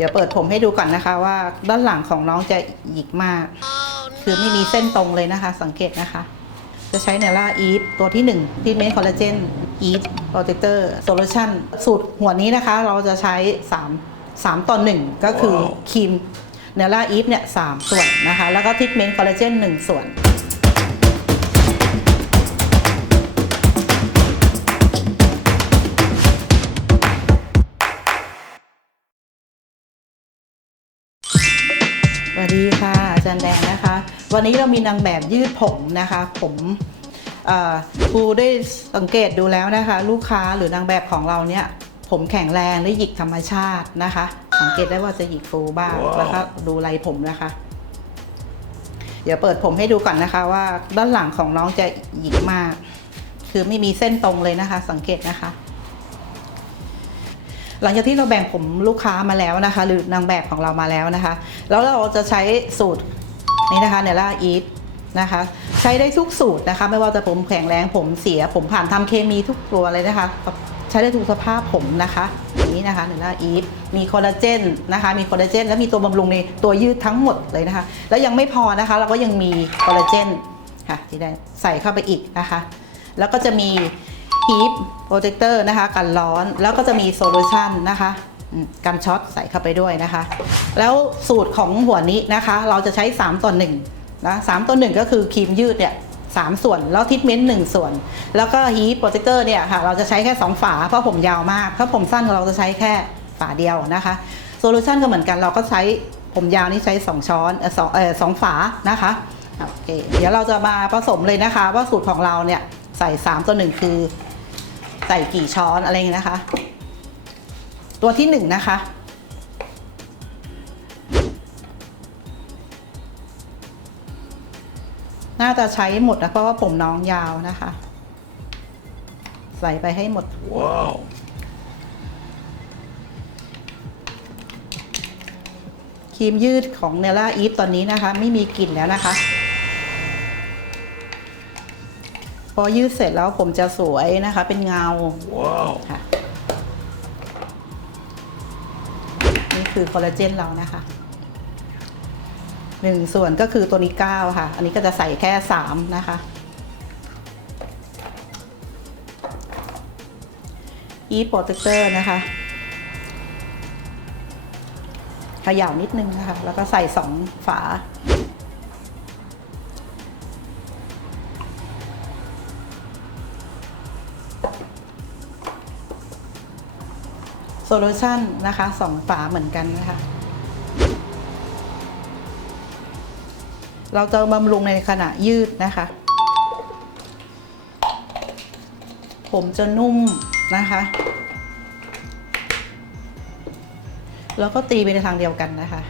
ดี๋ยวเปิดผมให้ดูก่อนนะคะว่าด้านหลังของน้องจะหยิกมาก คือไม่มีเส้นตรงเลยนะคะ สังเกตนะคะ จะใช้เนล่าอีฟตัวที่1ที่เมนคอลลาเจนอีฟโปรเทคเตอร์โซลูชันสูตรหัวนี้นะคะ เราจะใช้ 3 3ต่อ1ก็คือครีมเนล่าอีฟเนี่ยสามส่วนนะคะ แล้วก็ทิทเมนต์คอลลาเจน1ส่วน วันนี้เรามีนางแบบยืดผมนะคะ ผมเอ่อครูได้สังเกตดูแล้วนะคะ ลูกค้าหรือนางแบบของเราเนี่ย ผมแข็งแรงและหยิกธรรมชาตินะคะ สังเกตได้ว่าจะหยิกฟูบ้างแล้วก็ดูไรผมนะคะ เดี๋ยวเปิดผมให้ดูก่อนนะคะ ว่าด้านหลังของน้องจะหยิกมาก คือไม่มีเส้นตรงเลยนะคะ สังเกตนะคะ หลังจากที่เราแบ่งผมลูกค้ามาแล้วนะคะ หรือนางแบบของเรามาแล้วนะคะ แล้วเราจะใช้สูตร นี้นะคะเนล่าอีฟนะคะใช้ได้ทุกสูตรนะคะ ไม่ว่าจะผมแข็งแรงผมเสีย ผมผ่านทำเคมีทุกตัวเลยนะคะ ใช้ได้ทุกสภาพผมนะคะนี้นะคะเนล่าอีฟมีคอลลาเจนนะคะมีคอลลาเจนและมีตัวบำรุงในตัวยืดทั้งหมดเลยนะคะ แล้วยังไม่พอนะคะ เราก็ยังมีคอลลาเจนค่ะที่ได้ใส่เข้าไปอีกนะคะ แล้วก็จะมีฮีทโปรเจคเตอร์นะคะกันร้อนแล้วก็จะมีโซลูชันนะคะ กันช็อตใส่เข้าไปด้วยนะคะ แล้วสูตรของหัวนี้นะคะ เราจะใช้ 3ต่อ1นะสต่อ1ก็คือครีมยืดเนี่ยสามส่วน แล้วทิทเมนต์หนึ่งส่วน แล้วก็ฮีทโปรเจคเตอร์เนี่ยค่ะเราจะใช้แค่ 2 ฝา เพราะผมยาวมากถ้าผมสั้นเราจะใช้แค่ฝาเดียวนะคะโซลูชันก็เหมือนกันเราก็ใช้ผมยาวนี่ใช้ 2 ช้อนเออสองเออสองฝานะคะโอเคเดี๋ยวเราจะมาผสมเลยนะคะ ว่าสูตรของเราเนี่ยใส่ 3 ต่อ1คือ ใส่กี่ช้อนอะไรอย่างเงี้ยนะคะ ตัวที่หนึ่งนะคะ น่าจะใช้หมดนะเพราะว่าผมน้องยาวนะคะ ใส่ไปให้หมด Wow. ครีมยืดของเนล่าอีฟตอนนี้นะคะ ไม่มีกลิ่นแล้วนะคะ พอยืดเสร็จแล้วผมจะสวยนะคะ เป็นเงา Wow. ค่ะ คือคอลลาเจนเรานะคะหนึ่งส่วนก็คือตัวนี้เก้าค่ะ อันนี้ก็จะใส่แค่สามนะคะ อีโปรเทคเตอร์นะคะขย่านิดนึงนะคะ แล้วก็ใส่สองฝา โซลูชันนะคะสองฝาเหมือนกันนะคะเราจะบำรุงในขณะยืดนะคะ ผมจะนุ่มนะคะ แล้วก็ตีไปในทางเดียวกันนะคะ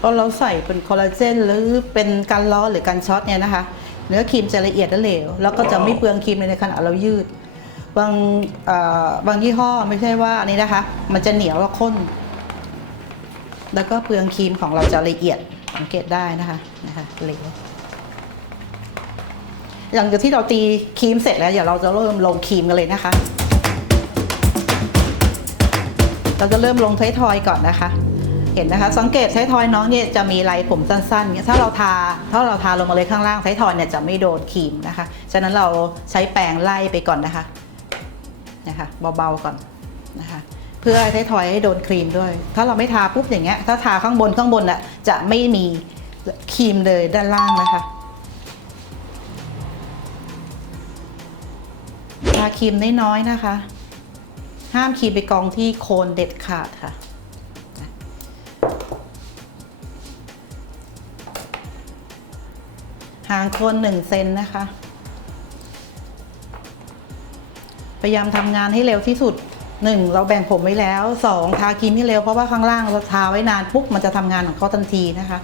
พอเราใส่เป็นคอลลาเจนหรือเป็นการล้อหรือการช็อตเนี่ยนะคะ เนื้อครีมจะละเอียดและเหลว แล้วก็จะไม่เปลืองครีมในขณะเรายืด บางบางยี่ห้อไม่ใช่ว่าอันนี้นะคะ มันจะเหนียวแล้วข้น แล้วก็เปลืองครีมของเราจะละเอียดสังเกตได้นะคะนะคะเหลวหลังจากที่เราตีครีมเสร็จแล้วเดี๋ยวเราจะเริ่มลงครีมกันเลยนะคะ เราจะเริ่มลงท้ายทอยก่อนนะคะ เห็นนะคะ สังเกตท้ายทอยน้องเนี่ยจะมีลายผมสั้นๆเนี่ยถ้าเราทาถ้าเราทาลงมาเลยข้างล่างท้ายทอยเนี่ยจะไม่โดนครีมนะคะ ฉะนั้นเราใช้แปรงไล่ไปก่อนนะคะ นะคะเบาๆก่อนนะคะเพื่อให้ทอยให้โดนครีมด้วย ถ้าเราไม่ทาปุ๊บอย่างเงี้ยถ้าทาข้างบนข้างบนอะจะไม่มีครีมเลยด้านล่างนะคะ ทาครีมน้อยๆนะคะ ห้ามครีมไปกองที่โคนเด็ดขาดค่ะห่างโคนหนึ่งเซนนะคะ พยายามทำงานให้เร็วที่สุดหนึ่งเราแบ่งผมไว้แล้วสองทาครีมให้เร็วเพราะว่าข้างล่างเราทาไว้นานปุ๊บมันจะทำงานของเขาทันทีนะคะ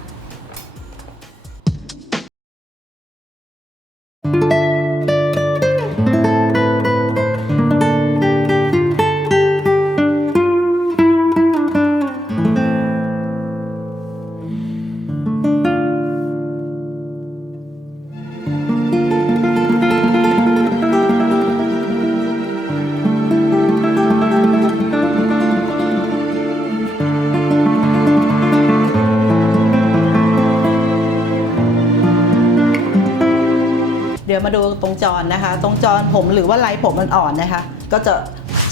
เดี๋ยวมาดูตรงจรนะคะ ตรงจรผมหรือว่าไลท์ผมมันอ่อนนะคะ ก็จะ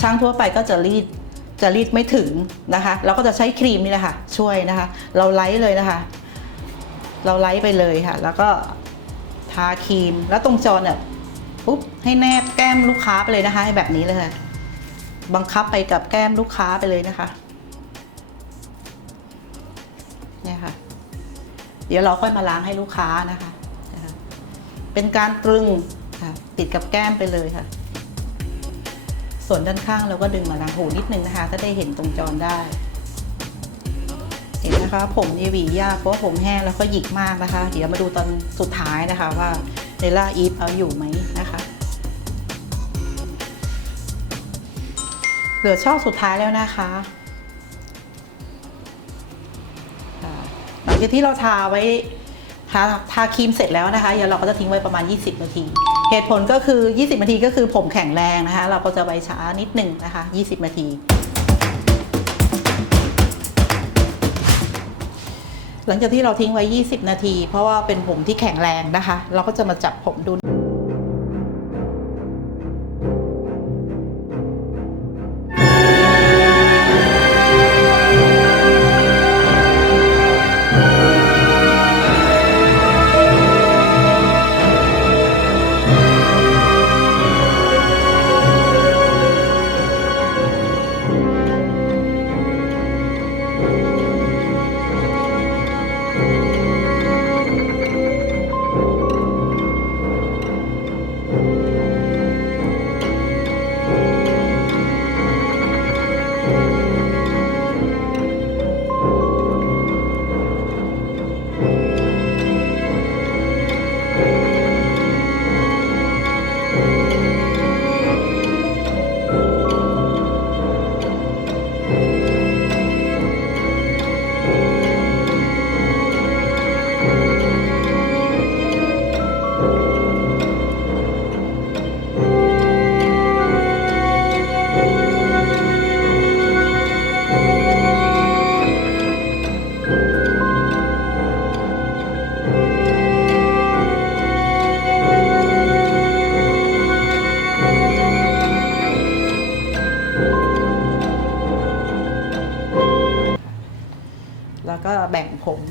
ช่างทั่วไปก็จะรีดจะรีดไม่ถึงนะคะ เราก็จะใช้ครีมนี่แหละค่ะ ช่วยนะคะ เราไลท์เลยนะคะ เราไลท์ไปเลยค่ะ แล้วก็ทาครีมแล้วตรงจรเนี่ยปุ๊บให้แนบแก้มลูกค้าไปเลยนะคะ ให้แบบนี้เลยค่ะบังคับไปกับแก้มลูกค้าไปเลยนะคะเนี่ยค่ะ เดี๋ยวเราค่อยมาล้างให้ลูกค้านะคะ เป็นการตรึงค่ะติดกับแก้มไปเลยค่ะ ส่วนด้านข้างเราก็ดึงมาล้างหูนิดนึงนะคะ ก็ได้เห็นตรงจรได้ เห็นนะคะ ผมนี่หวียากเพราะผมแห้งแล้วก็หยิกมากนะคะ เดี๋ยวมาดูตอนสุดท้ายนะคะว่าเนล่าอีฟเอาอยู่ไหมนะคะเหลือช่องสุดท้ายแล้วนะคะหลังจากที่เราทาไว้ ทาทาครีมเสร็จแล้วนะคะเดี๋ยวเราก็จะทิ้งไว้ประมาณ 20 นาที เหตุผลก็คือ 20 นาทีก็คือผมแข็งแรงนะคะ เราก็จะไว้ช้านิดหนึ่งนะคะ 20 นาที หลังจากที่เราทิ้งไว้ 20 นาที เพราะว่าเป็นผมที่แข็งแรงนะคะ เราก็จะมาจับผมดู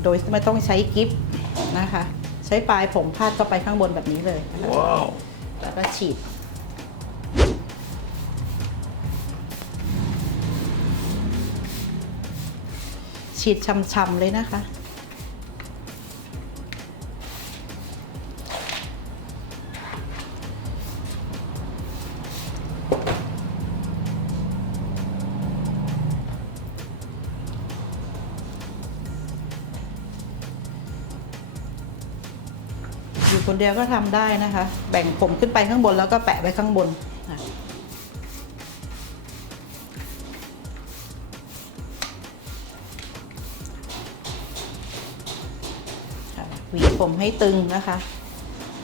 โดยไม่ต้องใช้กิฟต์นะคะ ใช้ปลายผมพาดเข้าไปข้างบนแบบนี้เลยนะคะ Wow. แล้วก็ฉีด ฉีดช่ำๆเลยนะคะ เดียวก็ทำได้นะคะ แบ่งผมขึ้นไปข้างบนแล้วก็แปะไว้ข้างบนหวีผมให้ตึงนะคะ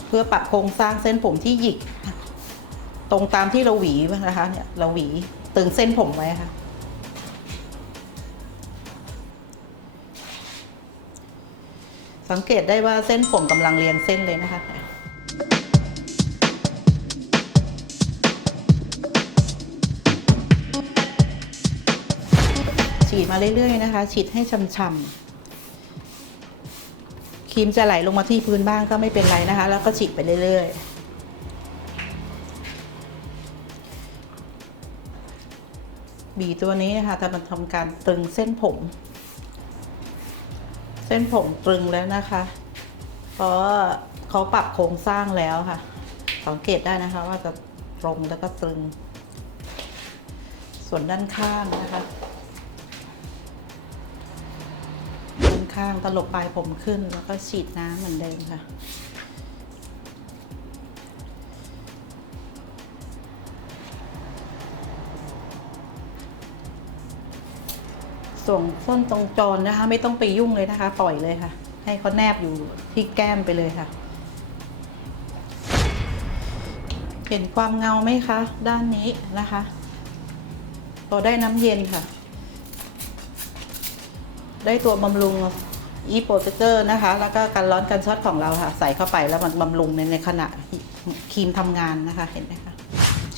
เพื่อปรับโครงสร้างเส้นผมที่หยิก ตรงตามที่เราหวีนะคะเนี่ยเราหวีตึงเส้นผมไว้ค่ะ สังเกตได้ว่าเส้นผมกำลังเรียงเส้นเลยนะคะฉีดมาเรื่อยๆนะคะ ฉีดให้ช่ำๆครีมจะไหลลงมาที่พื้นบ้างก็ไม่เป็นไรนะคะ แล้วก็ฉีดไปเรื่อยๆบีตัวนี้นะคะจะมาทำการตึงเส้นผม ส้นผมตรึงแล้วนะคะ เพราะเขาปรับโครงสร้างแล้วค่ะ สังเกตได้นะคะว่าจะตรงแล้วก็ตรึง ส่วนด้านข้างนะคะด้านข้างตลบปลายผมขึ้นแล้วก็ฉีดน้ำเหมือนเดิมค่ะ ส่วนส้นตรงจรนะคะ ไม่ต้องไปยุ่งเลยนะคะ ปล่อยเลยค่ะ ให้เขาแนบอยู่ที่แก้มไปเลยค่ะ เห็นความเงาไหมคะ ด้านนี้นะคะ พอได้น้ำเย็นค่ะ ได้ตัวบำรุงอีโปรเจอร์นะคะ แล้วก็กันร้อนกันช็อตของเราค่ะ ใส่เข้าไปแล้วมันบำรุงในในขณะครีมทำงานนะคะเห็นไหมคะ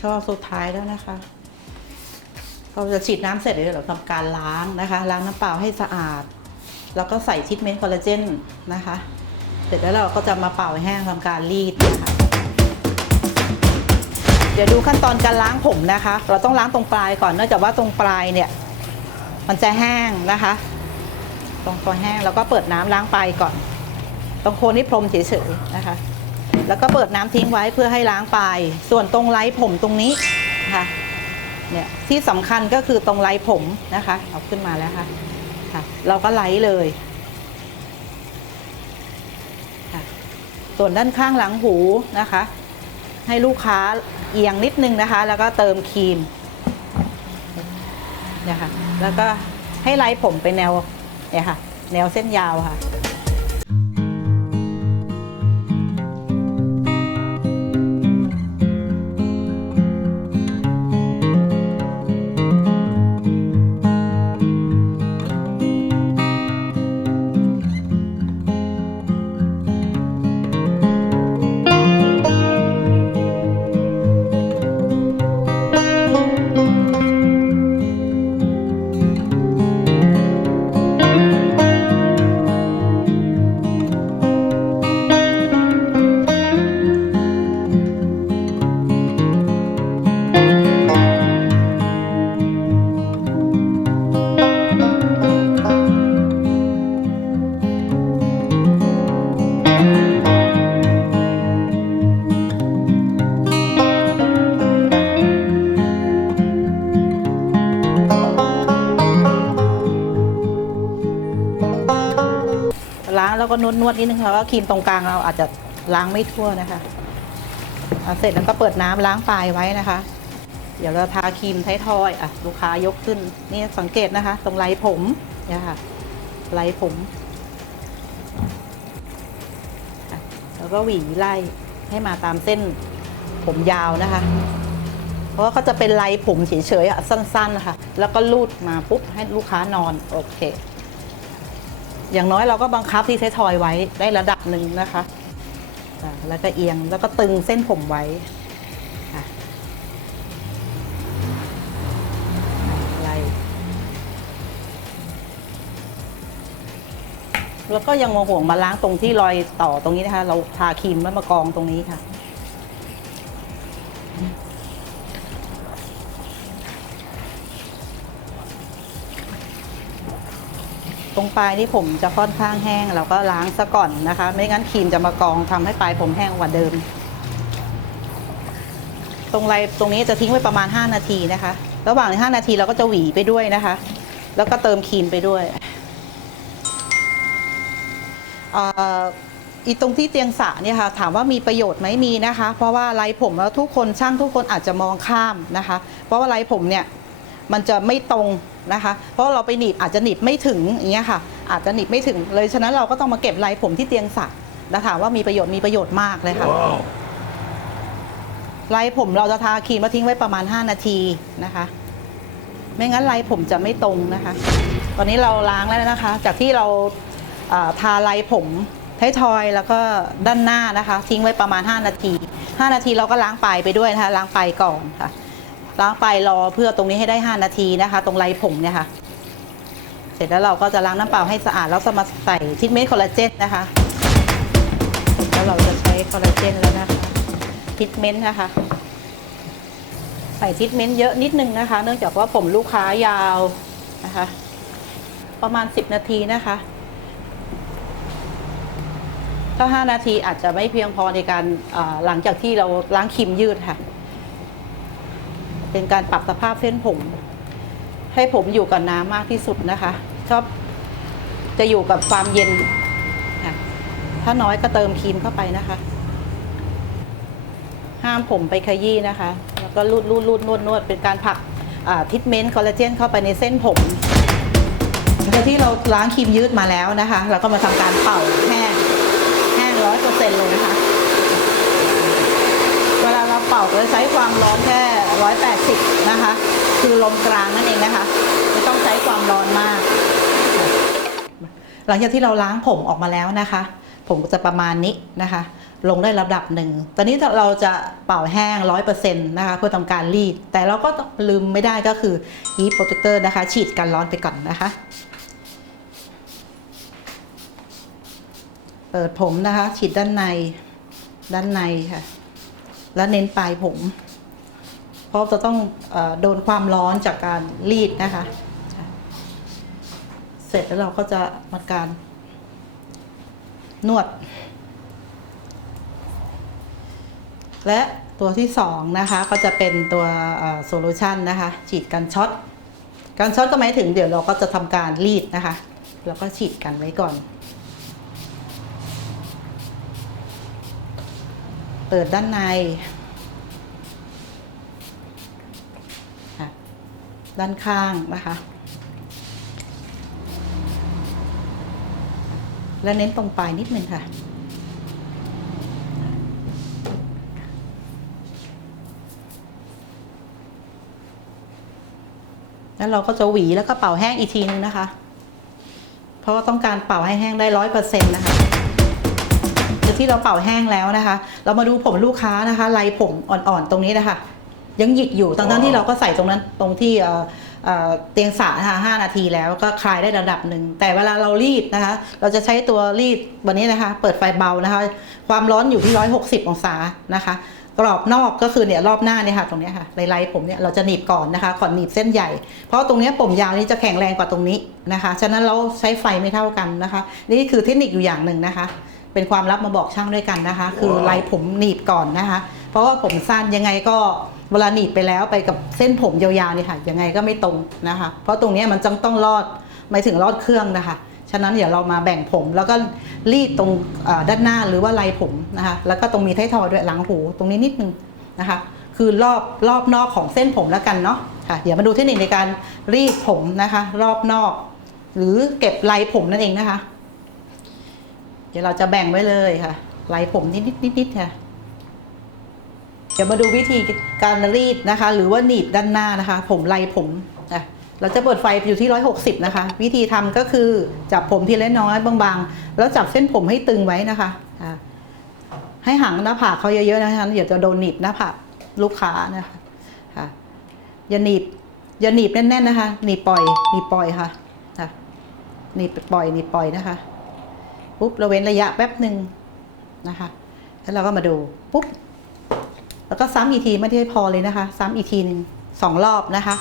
ช่อสุดท้ายแล้วนะคะ พอจะฉีดน้ำเสร็จเดี๋ยวเราทำการล้างนะคะ ล้างน้ำเปล่าให้สะอาด แล้วก็ใส่ทิทเมนต์คอลลาเจนนะคะ เสร็จแล้วเราก็จะมาเป่าให้แห้งทำการรีดนะคะเดี๋ยวดูขั้นตอนการล้างผมนะคะ เราต้องล้างตรงปลายก่อนเนื่องจากว่าตรงปลายเนี่ย มันจะแห้งนะคะ ตรงตัวแห้งแล้วก็เปิดน้ำล้างปลายก่อน ตรงโคนนี่พรมเฉยๆนะคะ แล้วก็เปิดน้ำทิ้งไว้เพื่อให้ล้างปลายส่วนตรงไร้ผมตรงนี้นะคะ เนี่ยที่สำคัญก็คือตรงไร้ผมนะคะ เอาขึ้นมาแล้วค่ะค่ะ เราก็ไล่เลยค่ะส่วนด้านข้างหลังหูนะคะ ให้ลูกค้าเอียงนิดนึงนะคะ แล้วก็เติมครีมเนี่ยค่ะแล้วก็ให้ไล่ผมเป็นแนวเนี่ยค่ะ แนวเส้นยาวค่ะ ก็นวดนวดนิดนึงค่ะว่าครีมตรงกลางเราอาจจะล้างไม่ทั่วนะคะเสร็จแล้วก็เปิดน้ำล้างปลายไว้นะคะ เดี๋ยวเราทาครีมไทยทอยอะลูกค้ายกขึ้นนี่สังเกตนะคะ ตรงไหล่ผมเนี่ยค่ะไหล่ผมแล้วก็หวีไล่ให้มาตามเส้นผมยาวนะคะ เพราะว่าเขาจะเป็นไล่ผมเฉยๆอะสั้นๆนะคะแล้วก็ลูดมาปุ๊บให้ลูกค้านอนโอเค อย่างน้อยเราก็บังคับที่ไทยทอยไว้ได้ระดับหนึ่งนะคะแล้วก็เอียงแล้วก็ตึงเส้นผมไว้ไแล้วก็ยังมาห่วงมาล้างตรงที่รอยต่อตรงนี้นะคะ เราทาครีมแล้วมากองตรงนี้ค่ะ ตรงปลายที่ผมจะค่อนข้างแห้ง เราก็ล้างซะก่อนนะคะ ไม่งั้นครีมจะมากองทำให้ปลายผมแห้งกว่าเดิม ตรงไรตรงนี้จะทิ้งไว้ประมาณ 5 นาทีนะคะ ระหว่าง5นาทีเราก็จะหวีไปด้วยนะคะ แล้วก็เติมครีมไปด้วยอีตรงที่เตียงสระเนี่ยค่ะถามว่ามีประโยชน์ไหมมีนะคะ เพราะว่าไรผมแล้วทุกคนช่างทุกคนอาจจะมองข้ามนะคะ เพราะว่าไรผมเนี่ยมันจะไม่ตรง นะคะ เพราะเราไปหนีบอาจจะหนีบไม่ถึงอย่างเงี้ยค่ะ อาจจะหนีบไม่ถึงเลยฉะนั้นเราก็ต้องมาเก็บลายผมที่เตียงสักแล้วถามว่ามีประโยชน์มีประโยชน์มากเลยค่ะลายผมเราจะทาครีมมาทิ้งไว้ประมาณ 5 นาทีนะคะ ไม่งั้นลายผมจะไม่ตรงนะคะ ตอนนี้เราล้างแล้วนะคะ จากที่เราอ่าทาลายผมท้ายทอยแล้วก็ด้านหน้านะคะ ทิ้งไว้ประมาณ 5 นาที 5 นาทีเราก็ล้างปลายไปด้วยนะคะล้างปลายก่อนค่ะ ล้างไปรอเพื่อตรงนี้ให้ได้ 5 นาทีนะคะ ตรงไรผมเนี่ยค่ะ เสร็จแล้วเราก็จะล้างน้ำเปล่าให้สะอาดแล้วจะมาใส่ทิทเมนต์คอลลาเจนนะคะ แล้วเราจะใช้คอลลาเจนแล้วนะคะทิทเมนต์นะคะ ใส่ทิทเมนต์เยอะนิดนึงนะคะ เนื่องจากว่าผมลูกค้ายาวนะคะ ประมาณ 10 นาทีนะคะถ้า 5 นาทีอาจจะไม่เพียงพอในการหลังจากที่เราล้างครีมยืดค่ะ เป็นการปรับสภาพเส้นผม ให้ผมอยู่กับน้ำมากที่สุดนะคะ ชอบจะอยู่กับความเย็นค่ะถ้าน้อยก็เติมครีมเข้าไปนะคะ ห้ามผมไปขยี้นะคะ แล้วก็รูดรูดรูดนวดนวดเป็นการผลักทิทเมนต์คอลลาเจนเข้าไปในเส้นผมหลังจากที่เราล้างครีมยืดมาแล้วนะคะ เราก็มาทำการเป่าแห้งแห้งร้อยเปอร์เซ็นต์เลยนะคะ เราเป่าเราใช้ความร้อนแค่ 180 นะคะ คือลมกลางนั่นเองนะคะ ไม่ต้องใช้ความร้อนมาก หลังจากที่เราล้างผมออกมาแล้วนะคะ ผมจะประมาณนี้นะคะ ลงได้ระดับหนึ่ง ตอนนี้เราจะเป่าแห้งร้อยเปอร์เซ็นต์นะคะ เพื่อทำการรีด แต่เราก็ลืมไม่ได้ก็คือ heat protector นะคะ ฉีดกันร้อนไปก่อนนะคะเปิดผมนะคะ ฉีดด้านในด้านในค่ะ แล้วเน้นปลายผม เพราะจะต้องอโดนความร้อนจากการรีดนะคะ เสร็จแล้วเราก็จะมาการนวด และตัวที่สองนะคะก็จะเป็นตัวโซลูชันนะคะ ฉีดกันช็อตการช็อตก็หมายถึงเดี๋ยวเราก็จะทำการรีดนะคะ แล้วก็ฉีดกันไว้ก่อน ปิดด้านในด้านข้างนะคะ และเน้นตรงปลายนิดนึงค่ะ แล้วเราก็จะหวีแล้วก็เป่าแห้งอีกทีนึงนะคะ เพราะว่าต้องการเป่าให้แห้งได้ร้อยเปอร์เซ็นต์นะคะ เดี๋ยวที่เราเป่าแห้งแล้วนะคะ เรามาดูผมลูกค้านะคะลายผมอ่อนๆตรงนี้นะคะ ยังหยิกอยู่ทั้งๆที่เราก็ใส่ตรงนั้นตรงที่เอ่อเอ่อเตียงสานะคะห้านาทีแล้วก็คลายได้ระดับหนึ่ง แต่เวลาเรารีดนะคะ เราจะใช้ตัวรีดวันนี้นะคะ เปิดไฟเบานะคะ ความร้อนอยู่ที่160องศานะคะ กรอบนอกก็คือเนี่ยรอบหน้าเนี่ยค่ะตรงเนี้ยค่ะไล่ๆผมเนี่ยเราจะหนีบก่อนนะคะก่อนหนีบเส้นใหญ่ เพราะตรงเนี้ยผมยาวนี่จะแข็งแรงกว่าตรงนี้นะคะ ฉะนั้นเราใช้ไฟไม่เท่ากันนะคะ นี่คือเทคนิคอยู่อย่างหนึ่งนะคะ เป็นความลับมาบอกช่างด้วยกันนะคะ คือไล่ผมหนีบก่อนนะคะ เพราะว่าผมสั้นยังไงก็เวลาหนีบไปแล้วไปกับเส้นผมยาวๆเนี่ยค่ะ ยังไงก็ไม่ตรงนะคะ เพราะตรงเนี้ยมันจังต้องรอดหมายถึงรอดเครื่องนะคะ ฉะนั้นเดี๋ยวเรามาแบ่งผมแล้วก็รีดตรงเอ่อด้านหน้าหรือว่าไล่ผมนะคะ แล้วก็ตรงมีไททอยด้วยหลังหูตรงนี้นิดนึงนะคะ คือรอบรอบนอกของเส้นผมแล้วกันเนาะค่ะ เดี๋ยวมาดูเทคนิคในการรีดผมนะคะ รอบนอก หรือเก็บไล่ผมนั่นเองนะคะเดี๋ยวเราจะแบ่งไว้เลยค่ะไล่ผมนิดนิดนิดนิดๆค่ะ เดี๋ยวมาดูวิธีการรีดนะคะ หรือว่าหนีบด้านหน้านะคะ ผมไล่ผมอะเราจะเปิดไฟอยู่ที่ 160 นะคะ วิธีทำก็คือจับผมทีละน้อยบางๆ แล้วจับเส้นผมให้ตึงไว้นะคะอะให้ห่างหน้าผากเขาเยอะๆนะคะเดี๋ยวจะโดนหนีบหน้าผากลูกค้านะคะค่ะอย่าหนีบอย่าหนีบแน่นๆนะคะ หนีบปล่อยหนีบปล่อยค่ะหนีบปล่อยหนีบปล่อยนะคะ ปุ๊บเราเว้นระยะแป๊บหนึ่งนะคะ แล้วเราก็มาดูปุ๊บแล้วก็ซ้ำอีกทีไม่ได้พอเลยนะคะ ซ้ำอีกทีหนึ่งสองรอบนะคะ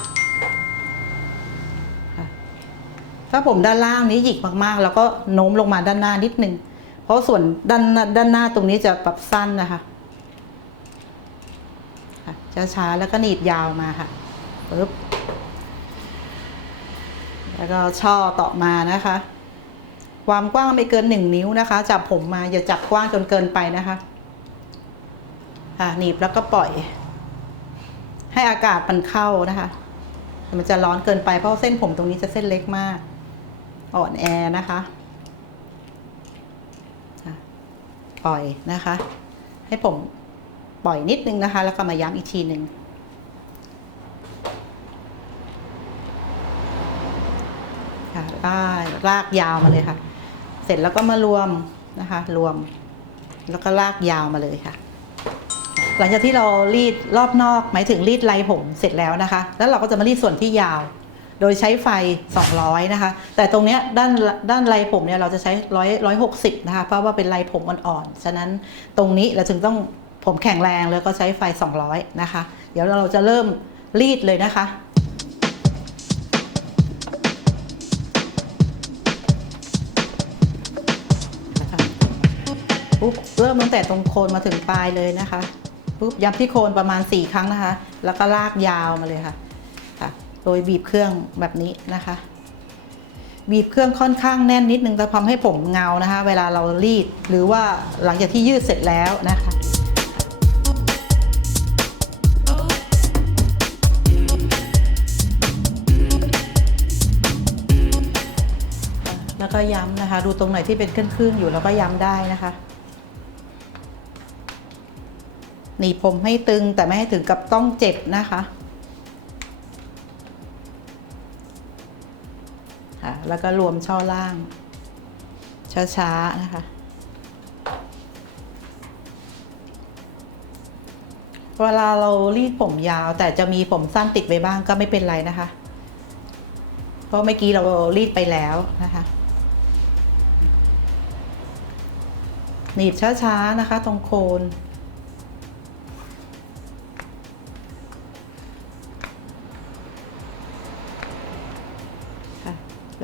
ถ้าผมด้านล่างนี้หยิกมากๆ แล้วก็โน้มลงมาด้านหน้านิดนึงเพราะส่วนด้านด้านหน้าตรงนี้จะปรับสั้นนะคะค่ะช้าแล้วก็หนีบยาวมาค่ะปึ๊บแล้วก็ช่อต่อมานะคะ ความกว้างไม่เกินหนึ่งนิ้วนะคะ จับผมมาอย่าจับกว้างจนเกินไปนะคะค่ะหนีบแล้วก็ปล่อย ให้อากาศมันเข้านะคะมันจะร้อนเกินไปเพราะเส้นผมตรงนี้จะเส้นเล็กมาก อ่อนแอนะคะปล่อยนะคะ ให้ผมปล่อยนิดนึงนะคะ แล้วก็มาย้ำอีกทีหนึ่งค่ะได้ลากยาวมาเลยค่ะ เสร็จแล้วก็มารวมนะคะ รวม แล้วก็ลากยาวมาเลยค่ะ หลังจากที่เรารีดรอบนอก หมายถึงรีดไรผมเสร็จแล้วนะคะ แล้วเราก็จะมารีดส่วนที่ยาว โดยใช้ไฟ 200 นะคะ แต่ตรงเนี้ยด้านด้านไรผมเนี่ยเราจะใช้ร้อยร้อยหกสิบนะคะ เพราะว่าเป็นไรผมอ่อนๆ ฉะนั้นตรงนี้เราจึงต้องผมแข็งแรงแล้วก็ใช้ไฟ 200 นะคะ เดี๋ยวเราจะเริ่มรีดเลยนะคะ ปุ๊บเริ่มตั้งแต่ตรงโคนมาถึงปลายเลยนะคะปุ๊บย้ำที่โคนประมาณ 4 ครั้งนะคะ แล้วก็ลากยาวมาเลยค่ะค่ะ โดยบีบเครื่องแบบนี้นะคะ บีบเครื่องค่อนข้างแน่นนิดนึงจะทำให้ผมเงานะคะ เวลาเรารีดหรือว่าหลังจากที่ยืดเสร็จแล้วนะคะแล้วก็ย้ำนะคะ ดูตรงไหนที่เป็นคลื่นๆอยู่แล้วก็ย้ำได้นะคะ หนีบผมให้ตึงแต่ไม่ให้ถึงกับต้องเจ็บนะคะค่ะแล้วก็รวมช่อล่าง ช้าๆ นะคะเวลาเรารีดผมยาว แต่จะมีผมสั้นติดไว้บ้างก็ไม่เป็นไรนะคะ เพราะเมื่อกี้เรารีดไปแล้วนะคะ หนีบช้าๆนะคะ ตรงโคน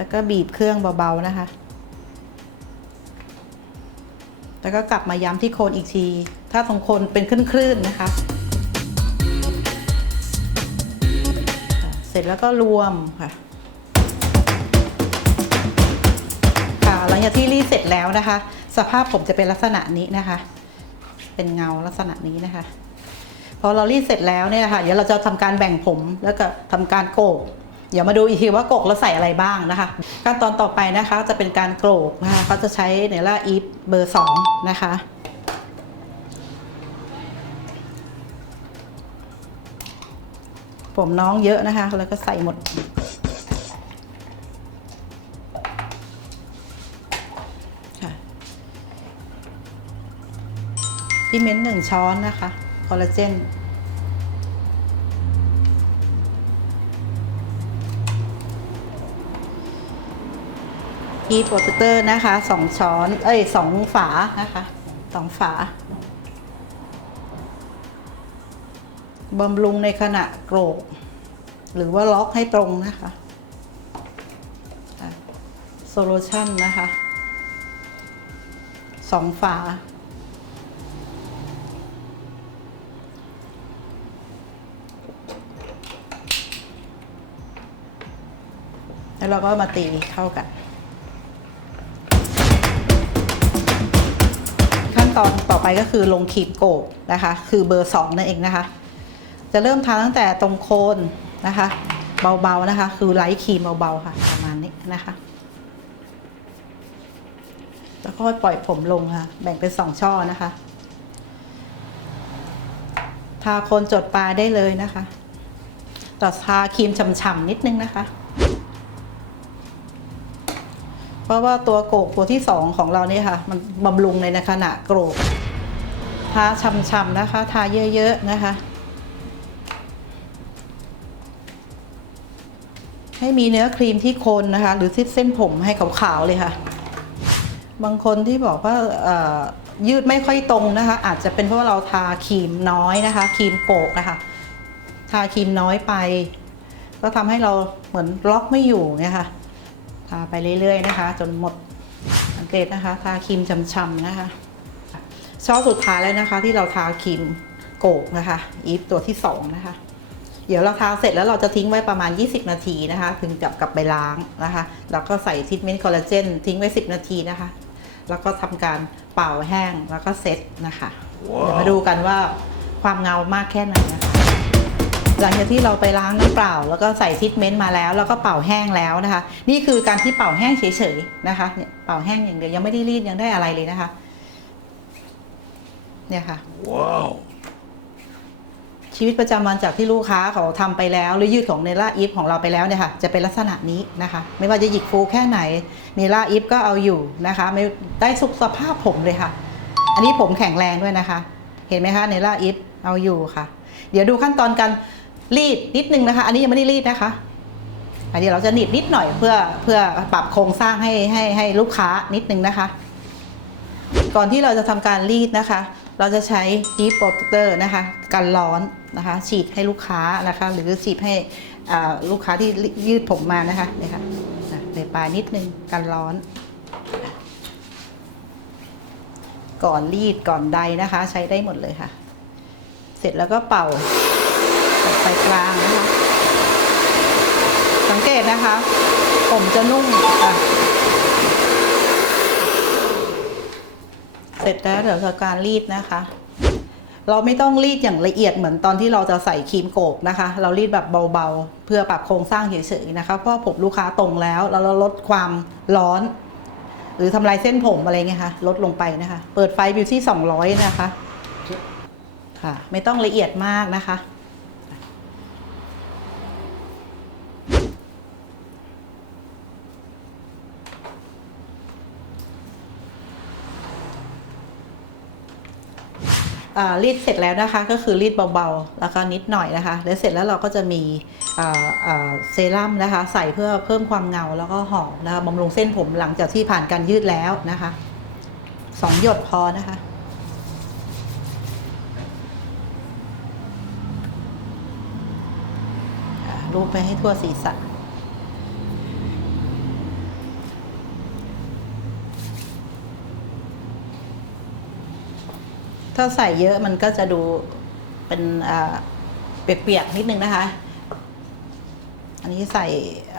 แล้วก็บีบเครื่องเบาๆนะคะ แล้วก็กลับมาย้ำที่โคนอีกที ถ้าตรงโคนเป็นคลื่นๆนะคะ เสร็จแล้วก็รวมค่ะค่ะหลังจากที่รีดเสร็จแล้วนะคะ สภาพผมจะเป็นลักษณะนี้นะคะ เป็นเงาลักษณะนี้นะคะพอเรารีดเสร็จแล้วเนี่ยค่ะเดี๋ยวเราจะทำการแบ่งผมแล้วก็ทำการโกก เดี๋ยวมาดูอีกทีว่าโกกแล้วใส่อะไรบ้างนะคะ ขั้นตอนต่อไปนะคะจะเป็นการโกกนะคะเขาจะใช้เนล่าอีฟเบอร์สองนะคะผมน้องเยอะนะคะ แล้วก็ใส่หมดค่ะที่เม้นหนึ่งช้อนนะคะคอลลาเจน อีโปรเตอร์นะคะสองช้อน เอ้ยสองฝานะคะสองฝาบำรุงในขณะโกรก หรือว่าล็อกให้ตรงนะคะโซลูชันนะคะสองฝา แล้วเราก็มาตีเข้ากัน ตอนต่อไปก็คือลงขีดโกกนะคะ คือเบอร์สองนั่นเองนะคะ จะเริ่มทาตั้งแต่ตรงโคนนะคะ เบาๆนะคะ คือไลท์ครีมเบาๆค่ะประมาณนี้นะคะแล้วก็ปล่อยผมลงค่ะ แบ่งเป็นสองช่อนะคะ ทาโคนจดปลายได้เลยนะคะ ต่อทาครีมฉ่ำๆนิดนึงนะคะ เพราะว่าตัวโกกตัวที่สองของเราเนี่ยค่ะ มันบำรุงในขณะโกรกทาช่ำๆนะคะ ทาเยอะๆนะคะ ให้มีเนื้อครีมที่โคนนะคะ หรือที่เส้นผมให้ขาวๆเลยค่ะ บางคนที่บอกว่ายืดไม่ค่อยตรงนะคะ อาจจะเป็นเพราะว่าเราทาครีมน้อยนะคะครีมโกกนะคะ ทาครีมน้อยไป ก็ทำให้เราเหมือนล็อกไม่อยู่เนี่ยค่ะ ทาไปเรื่อยๆนะคะ จนหมดสังเกตนะคะทาครีมช่ำๆนะคะช่อสุดท้ายแล้วนะคะ ที่เราทาครีมโกกนะคะ อีฟตัวที่สองนะคะเดี๋ยวเราทาเสร็จแล้วเราจะทิ้งไว้ประมาณ 20 นาทีนะคะ ถึงจะกลับไปล้างนะคะ แล้วก็ใส่ทรีทเมนต์คอลลาเจนทิ้งไว้ 10 นาทีนะคะ แล้วก็ทำการเป่าแห้งแล้วก็เซ็ตนะคะเดี๋ยวมาดูกันว่าความเงามากแค่ไหนนะคะ หลังจากที่เราไปล้างน้ำเปล่า แล้วก็ใส่ทรีทเมนต์มาแล้ว แล้วก็เป่าแห้งแล้วนะคะ นี่คือการที่เป่าแห้งเฉยๆนะคะเนี่ยเป่าแห้งอย่างเดียวยังไม่ได้รีดยังได้อะไรเลยนะคะ เนี่ยค่ะ Wow. ชีวิตประจำวันจากที่ลูกค้าเขาทำไปแล้ว หรือยืดของเนล่าอีฟของเราไปแล้วเนี่ยค่ะจะเป็นลักษณะนี้นะคะ ไม่ว่าจะหยิกฟูแค่ไหนเนล่าอีฟก็เอาอยู่นะคะ ไม่ได้สุขสภาพผมเลยค่ะ อันนี้ผมแข็งแรงด้วยนะคะ เห็นไหมคะเนล่าอีฟเอาอยู่ค่ะ เดี๋ยวดูขั้นตอนการ รีดนิดนึงนะคะ อันนี้ยังไม่ได้รีดนะคะอันนี้เราจะหนีบนิดหน่อยเพื่อเพื่อปรับโครงสร้างให้ให้ให้ลูกค้านิดนึงนะคะ ก่อนที่เราจะทำการรีดนะคะ เราจะใช้ deep protector นะคะกันร้อนนะคะ ฉีดให้ลูกค้านะคะ หรือฉีดให้ลูกค้าที่ยืดผมมานะคะนี่ค่ะในปลายนิดนึงกันร้อน ก่อนรีดก่อนใดนะคะ ใช้ได้หมดเลยค่ะ เสร็จแล้วก็เป่า ไปกลางนะคะ สังเกตนะคะ ผมจะนุ่มอะเสร็จแล้วเดี๋ยวจะการรีดนะคะ เราไม่ต้องรีดอย่างละเอียดเหมือนตอนที่เราจะใส่ครีมโกบนะคะ เรารีดแบบเบาๆ เพื่อปรับโครงสร้างเฉยๆนะคะเพราะผมลูกค้าตรงแล้วแล้วเราลดความร้อน หรือทำลายเส้นผมอะไรเงี้ยค่ะลดลงไปนะคะ เปิดไฟบิวที่200 นะคะค่ะ ไม่ต้องละเอียดมากนะคะ รีดเสร็จแล้วนะคะก็คือรีดเบาๆ แล้วก็นิดหน่อยนะคะแล้วเสร็จแล้วเราก็จะมีเซรั่มนะคะ ใส่เพื่อเพิ่มความเงาแล้วก็หอมนะคะบำรุงเส้นผมหลังจากที่ผ่านการยืดแล้วนะคะสองหยดพอนะคะรูปไปให้ทั่วศีรษะ ถ้าใส่เยอะมันก็จะดูเป็นอ่าเปียกๆนิดนึงนะคะ อันนี้ใส่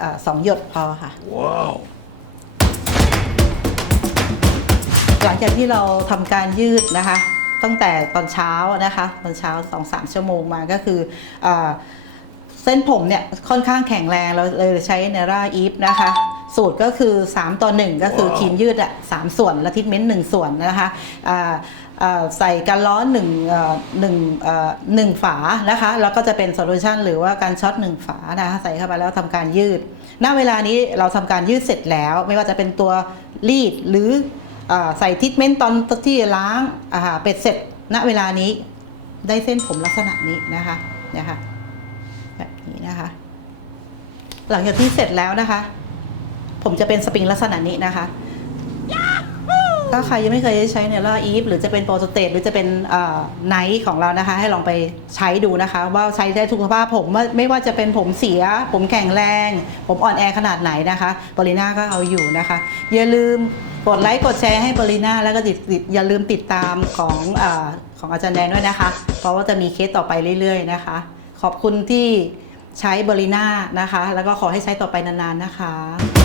อ่าสองหยดพอค่ะ Wow. หลังจากที่เราทำการยืดนะคะ ตั้งแต่ตอนเช้านะคะตอนเช้าสองสามชั่วโมงมาก็คืออาเส้นผมเนี่ยค่อนข้างแข็งแรงเราเลยใช้เนร่าอีฟนะคะ สูตรก็คือ 3 ต่อ 1 ก็คือว้าวครีมยืดอะสามส่วนและทิทเมนต์หนึ่งส่วนนะคะอ่าอ่า ใส่การร้อนหนึ่งหนึ่งหนึ่งฝานะคะแล้วก็จะเป็นโซลูชันหรือว่าการช็อตหนึ่งฝานะคะใส่เข้าไปแล้วทำการยืด ณเวลานี้เราทำการยืดเสร็จแล้ว ไม่ว่าจะเป็นตัวรีดหรืออใส่ทิทเมนต์ตอนที่ล้างเป็ดเสร็จ ณเวลานี้ได้เส้นผมลักษณะนี้นะคะนี่ยค่ะแบบนี้นะคะ หลังจากที่เสร็จแล้วนะคะ ผมจะเป็นสปริงลักษณะนี้นะคะ ถ้าใครยังไม่เคยใช้เนล่าอีฟหรือจะเป็นโปรสเตทหรือจะเป็นไนท์ของเรานะคะ ให้ลองไปใช้ดูนะคะ ว่าใช้ได้ทุกสภาพผมไม่ว่าจะเป็นผมเสีย ผมแข็งแรง ผมอ่อนแอขนาดไหนนะคะบริน่าก็เอาอยู่นะคะ อย่าลืมกดไลค์กดแชร์ให้บริน่าแล้วก็ติดอย่าลืมติดตามของอของอาจารย์แดนด้วยนะคะ เพราะว่าจะมีเคสต่อไปเรื่อยๆนะคะ ขอบคุณที่ใช้บริน่านะคะ แล้วก็ขอให้ใช้ต่อไปนานๆนะคะ